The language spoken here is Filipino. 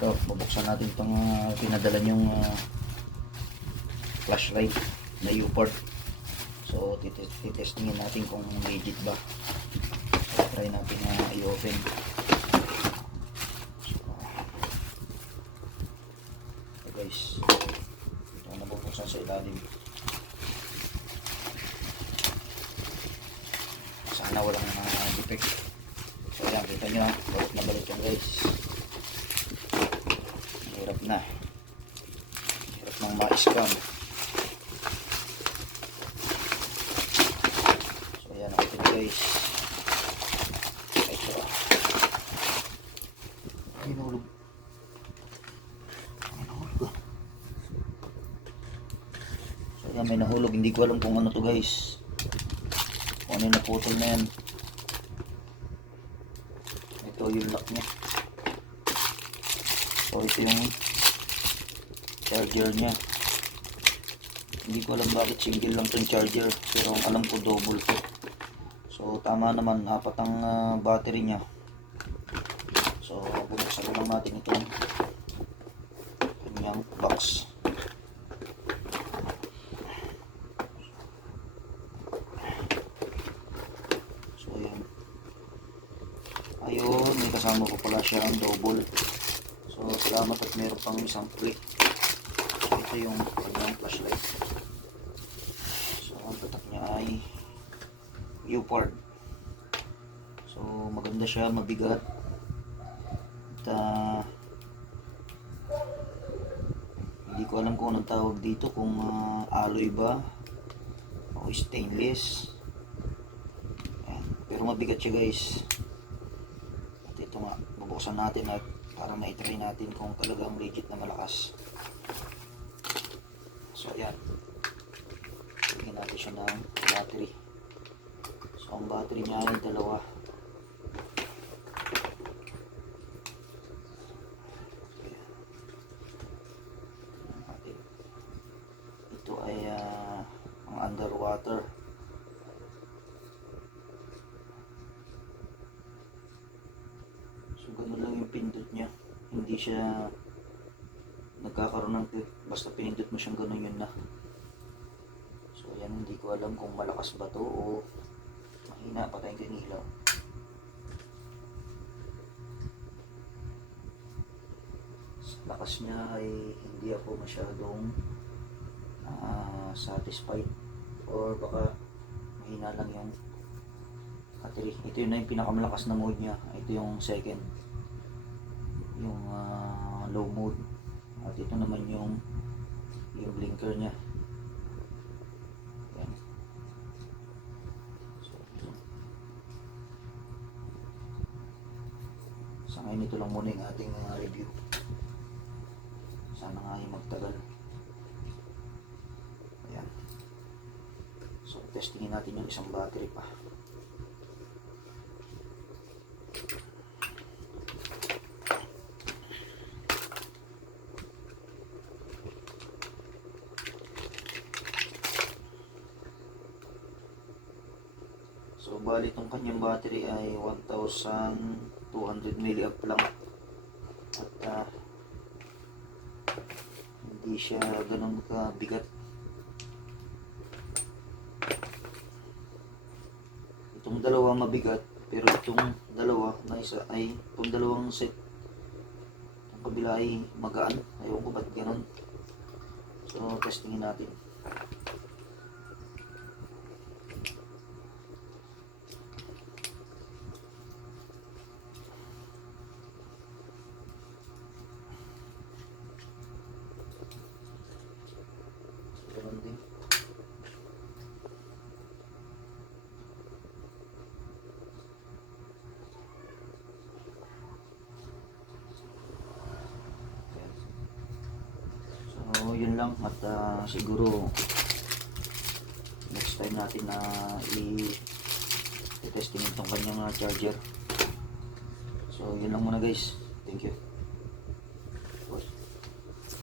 Ito, bubuksan natin itong pinadala yung flashlight na U-port. So, titestingin natin kung legit ba. So, try natin i-open. So, guys, ito na bubuksan sa ilalim. Sana walang defect. So, ayan, kita nyo, balik na balik yan, guys. Hirap na. Hirap nang ma-scam. So ayan, open guys. Ito. Ay, nahulog. Ay, nahulog. So ayan, may nahulog. Hindi ko alam kung ano to guys. Kung ano yung naputol na yan. Ito yung lock niya. So ito yung charger niya. Hindi ko alam bakit single lang itong charger, pero ang alam ko double to. So tama naman, apat ang battery niya. So bubuksan lang natin itong kanyang box. So ayan. Ayun, may kasama ko pala siya ang double. So, salamat at meron pang isang click. Ito yung kanyang flashlight. So, ang tatak niya ay U-port. So, maganda siya, mabigat. At hindi ko alam kung anong tawag dito, kung alloy ba o stainless. Ayan. Pero mabigat siya guys. At ito nga, bubuksan natin at para ma-try natin kung talagang legit na malakas. So ayan, tingnan natin siya ng battery. So ang battery niya ay dalawa. Ito ay ang underwater. So ganun lang yung pindot niya. Hindi siya nagkakaroon ng clip. Basta pinindot mo siyang ganun, yun na. So ayan, hindi ko alam kung malakas ba to o mahina. Patayin ko yung ilaw. Sa lakas niya ay hindi ako masyadong satisfied, or baka mahina lang yung battery. Ito yun na yung pinakamalakas na mode niya. Ito yung second, yung low mode, at ito naman yung blinker niya. Ayan. So, sa ngayon ito lang muna yung ating review. Sana nga yung magtagal. Ayan. So testingin natin yung isang battery pa. So bali itong kanyang battery ay 1,200 mAh lang. At hindi siya ganun kabigat. Itong dalawa mabigat, pero itong dalawa na isa ay, itong dalawang set, ang kabila ay magaan. Ayaw ko ba't ganun. So testingin natin. Ganun din. So yun lang, at siguro next time natin na i-testing itong kanyang charger. So yun lang muna guys. Thank you.